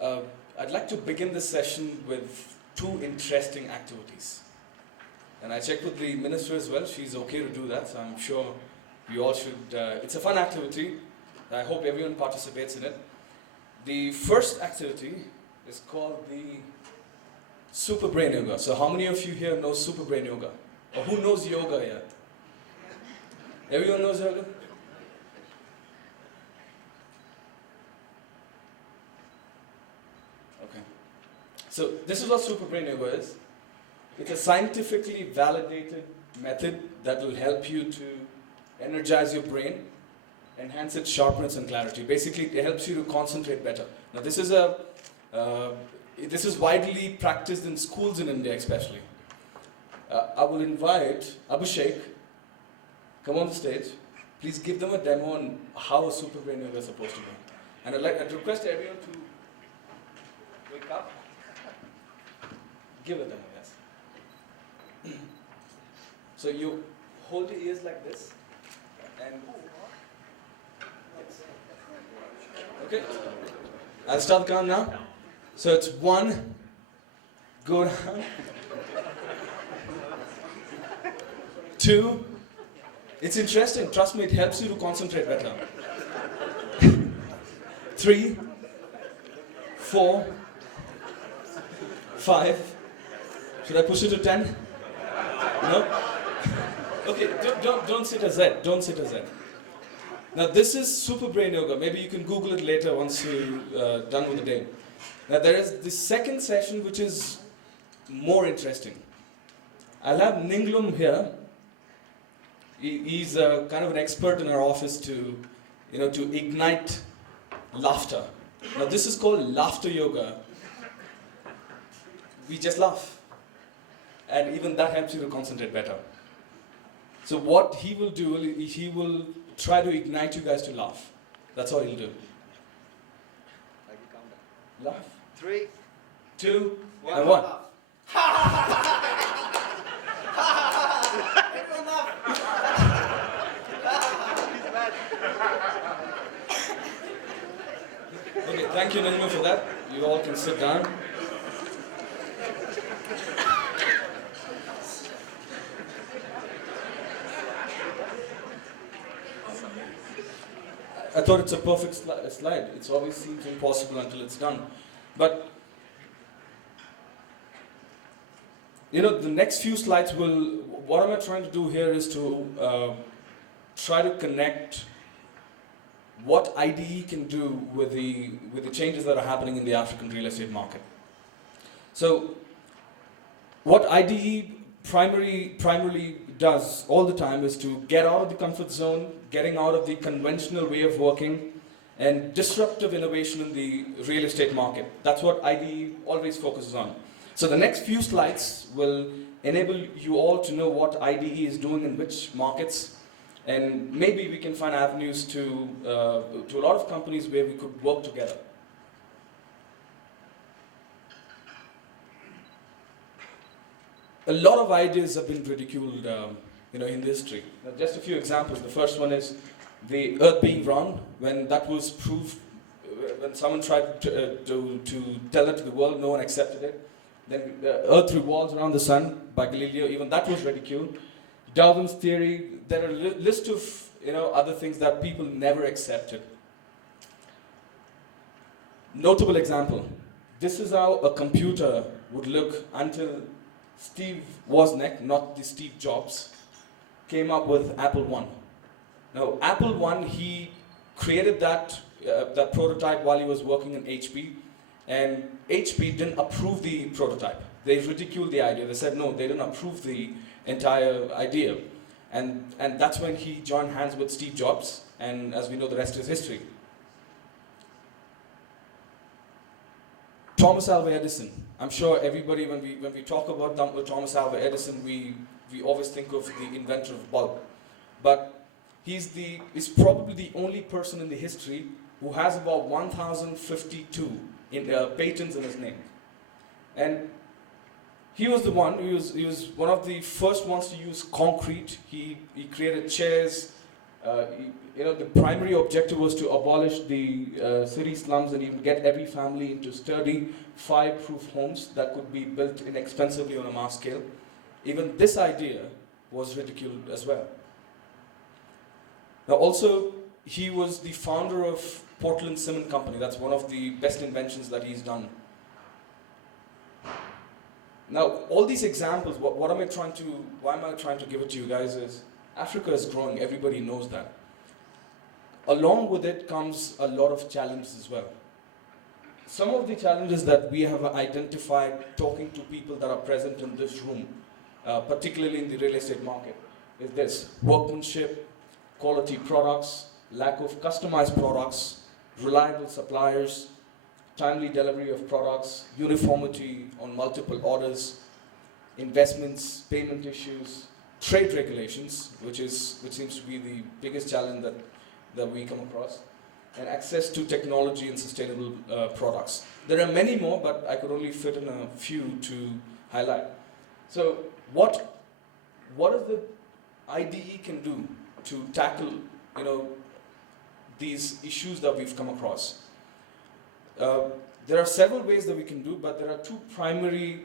Uh, I'd like to begin this session with two interesting activities. And I checked with the minister as well, she's okay to do that, so I'm sure we all should. It's a fun activity, I hope everyone participates in it. The first activity is called the Super Brain Yoga. So how many of you here know Super Brain Yoga? Or who knows yoga here? Everyone knows yoga? Okay. So this is what Super Brain Yoga is. It's a scientifically validated method that will help you to energize your brain, enhance its sharpness and clarity. Basically, it helps you to concentrate better. Now, this is widely practiced in schools in India, especially. I will invite Abhishek, come on the stage. Please give them a demo on how a Super Brain Yoga is supposed to be. And I'd request everyone to wake up. Give a demo, yes. So you hold your ears like this, and yes. Okay. I'll start the count now. So it's 1, go down. 2. It's interesting. Trust me, it helps you to concentrate better. 3, 4, 5. Should I push it to 10? No? Okay, don't sit as that. Don't sit as that. Now this is Super Brain Yoga. Maybe you can Google it later once you're done with the day. Now there is the second session which is more interesting. I'll have Ninglum here. He's kind of an expert in our office to ignite laughter. Now this is called laughter yoga. We just laugh. And even that helps you to concentrate better. So what he will do, he will try to ignite you guys to laugh. That's all he'll do. Laugh. 3, 2, 1. and 1. Everyone laugh. Okay, thank you, Nilma, for that. You all can sit down. I thought it's a perfect slide. It always seems impossible until it's done. But, the next few slides what am I trying to do here is to try to connect what IDE can do with the changes that are happening in the African real estate market. So, what IDE primarily does all the time is to get out of the comfort zone, getting out of the conventional way of working, and disruptive innovation in the real estate market. That's what IDE always focuses on. So the next few slides will enable you all to know what IDE is doing in which markets, and maybe we can find avenues to a lot of companies where we could work together. A lot of ideas have been ridiculed, in history. Now, just a few examples. The first one is the Earth being round. When that was proved, when someone tried to tell that to the world, no one accepted it. Then the Earth revolves around the sun by Galileo. Even that was ridiculed. Darwin's theory. There are a list of other things that people never accepted. Notable example. This is how a computer would look until Steve Wozniak, not the Steve Jobs, came up with Apple I. Now, Apple I, he created that prototype while he was working in HP, and HP didn't approve the prototype. They ridiculed the idea. They said no, they didn't approve the entire idea, and that's when he joined hands with Steve Jobs, and as we know, the rest is history. Thomas Alva Edison. I'm sure everybody, when we talk about Thomas Alva Edison, we always think of the inventor of bulb. But he's probably the only person in the history who has about 1,052 patents in his name. And he was one of the first ones to use concrete. He created chairs, The primary objective was to abolish the city slums and even get every family into sturdy, fireproof homes that could be built inexpensively on a mass scale. Even this idea was ridiculed as well. Now also, he was the founder of Portland Cement Company. That's one of the best inventions that he's done. Now, all these examples, why am I trying to give it to you guys is, Africa is growing, everybody knows that. Along with it comes a lot of challenges as well. Some of the challenges that we have identified talking to people that are present in this room, particularly in the real estate market, is this: workmanship, quality products, lack of customized products, reliable suppliers, timely delivery of products, uniformity on multiple orders, investments, payment issues, trade regulations, which seems to be the biggest challenge that we come across, and access to technology and sustainable products. There are many more, but I could only fit in a few to highlight. So what is the IDE can do to tackle these issues that we've come across? There are several ways that we can do, but there are two primary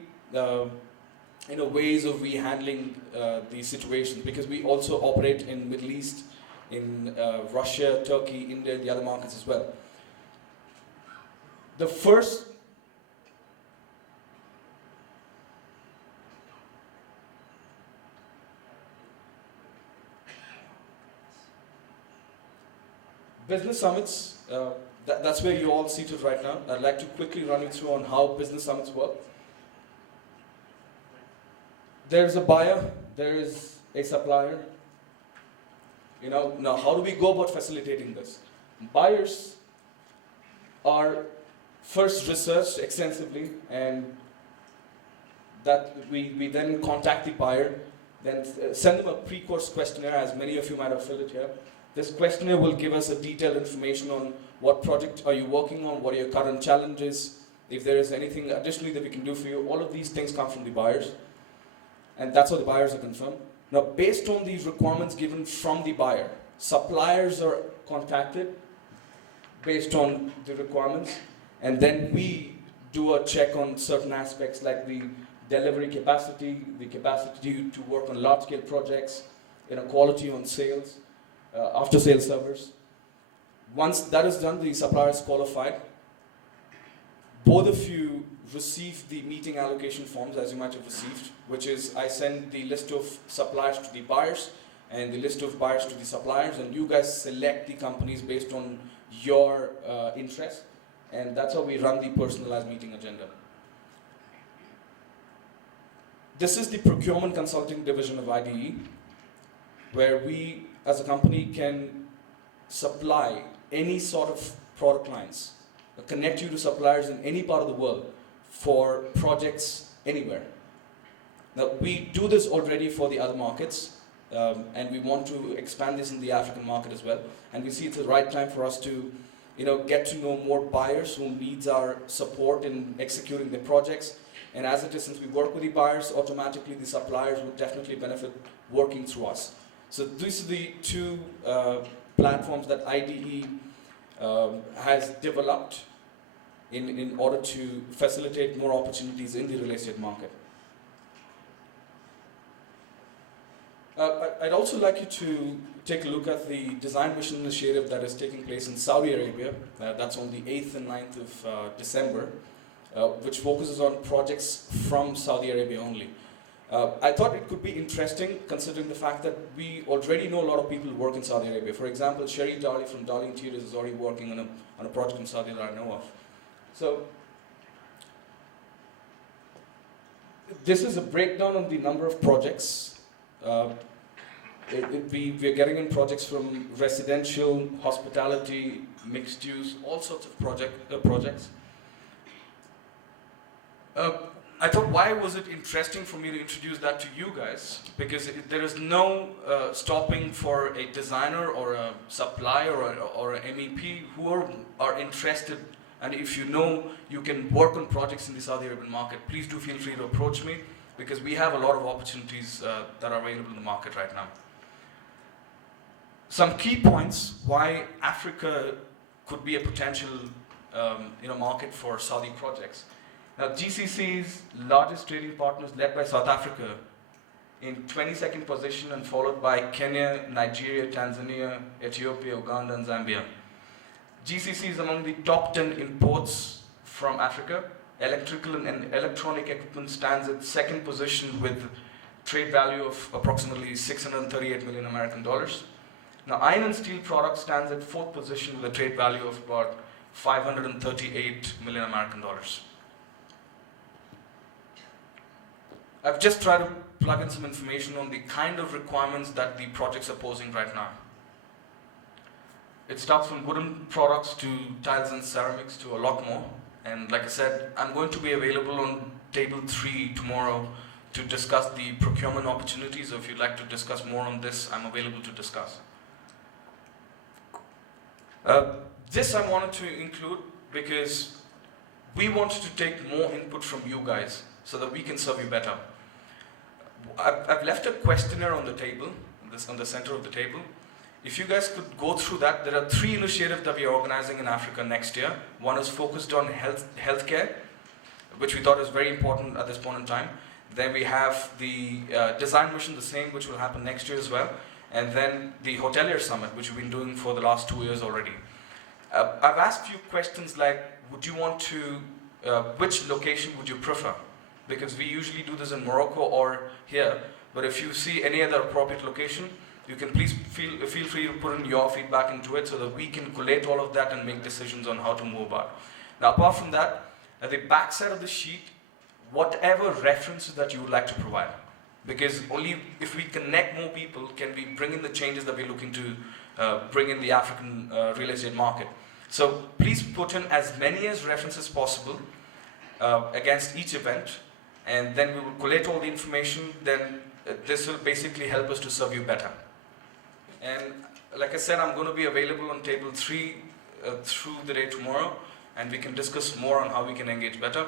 ways of we handling these situations, because we also operate in Middle East, in Russia, Turkey, India, the other markets as well. The first business summits, that's where you're all seated right now. I'd like to quickly run you through on how business summits work. There's a buyer, there is a supplier. Now how do we go about facilitating this? Buyers are first researched extensively, and that we then contact the buyer, then send them a pre-course questionnaire, as many of you might have filled it here. This questionnaire will give us a detailed information on what project are you working on, what are your current challenges, if there is anything additionally that we can do for you. All of these things come from the buyers, and that's how the buyers are confirmed. Now, based on these requirements given from the buyer, suppliers are contacted based on the requirements, and then we do a check on certain aspects like the delivery capacity, the capacity to work on large-scale projects, quality on sales, after-sales servers. Once that is done, the supplier is qualified. Both of you receive the meeting allocation forms, as you might have received, which is I send the list of suppliers to the buyers and the list of buyers to the suppliers, and you guys select the companies based on your interest, and that's how we run the personalized meeting agenda. This is the procurement consulting division of IDE, where we as a company can supply any sort of product lines, connect you to suppliers in any part of the world for projects anywhere. Now, we do this already for the other markets, and we want to expand this in the African market as well. And we see it's the right time for us to get to know more buyers who needs our support in executing their projects. And as it is, since we work with the buyers, automatically the suppliers would definitely benefit working through us. So these are the two platforms that IDE has developed in order to facilitate more opportunities in the real estate market. I'd also like you to take a look at the Design Mission Initiative that is taking place in Saudi Arabia. That's on the 8th and 9th of December, which focuses on projects from Saudi Arabia only. I thought it could be interesting, considering the fact that we already know a lot of people who work in Saudi Arabia. For example, Sherry Darley from Darley Interiors is already working on a project in Saudi that I know of. So this is a breakdown of the number of projects. We're getting in projects from residential, hospitality, mixed use, all sorts of projects. I thought, why was it interesting for me to introduce that to you guys? Because there is no stopping for a designer or a supplier or an MEP who are interested. And if you can work on projects in the Saudi Arabian market, please do feel free to approach me, because we have a lot of opportunities that are available in the market right now. some key points why Africa could be a potential market for Saudi projects. Now, GCC's largest trading partners, led by South Africa, in 22nd position and followed by Kenya, Nigeria, Tanzania, Ethiopia, Uganda, and Zambia. GCC is among the top 10 imports from Africa. Electrical and electronic equipment stands at second position with trade value of approximately 638 million American dollars. Now, iron and steel products stands at fourth position with a trade value of about 538 million American dollars. I've just tried to plug in some information on the kind of requirements that the projects are posing right now. It starts from wooden products to tiles and ceramics to a lot more. And like I said, I'm going to be available on table 3 tomorrow to discuss the procurement opportunities. So if you'd like to discuss more on this, I'm available to discuss. This I wanted to include because we wanted to take more input from you guys so that we can serve you better. I've left a questionnaire on the table, on the center of the table. If you guys could go through that, there are 3 initiatives that we are organizing in Africa next year. One is focused on healthcare, which we thought is very important at this point in time. Then we have the design mission, the same, which will happen next year as well. And then the Hotelier Summit, which we've been doing for the last 2 years already. I've asked you questions like, would you want to, which location would you prefer? Because we usually do this in Morocco or here, but if you see any other appropriate location, you can please feel free to put in your feedback into it so that we can collate all of that and make decisions on how to move about. Now, apart from that, at the back side of the sheet, whatever references that you would like to provide. Because only if we connect more people can we bring in the changes that we're looking to bring in the African real estate market. So please put in as many as references possible against each event, and then we will collate all the information. Then this will basically help us to serve you better. And like I said, I'm going to be available on table 3 through the day tomorrow, and we can discuss more on how we can engage better.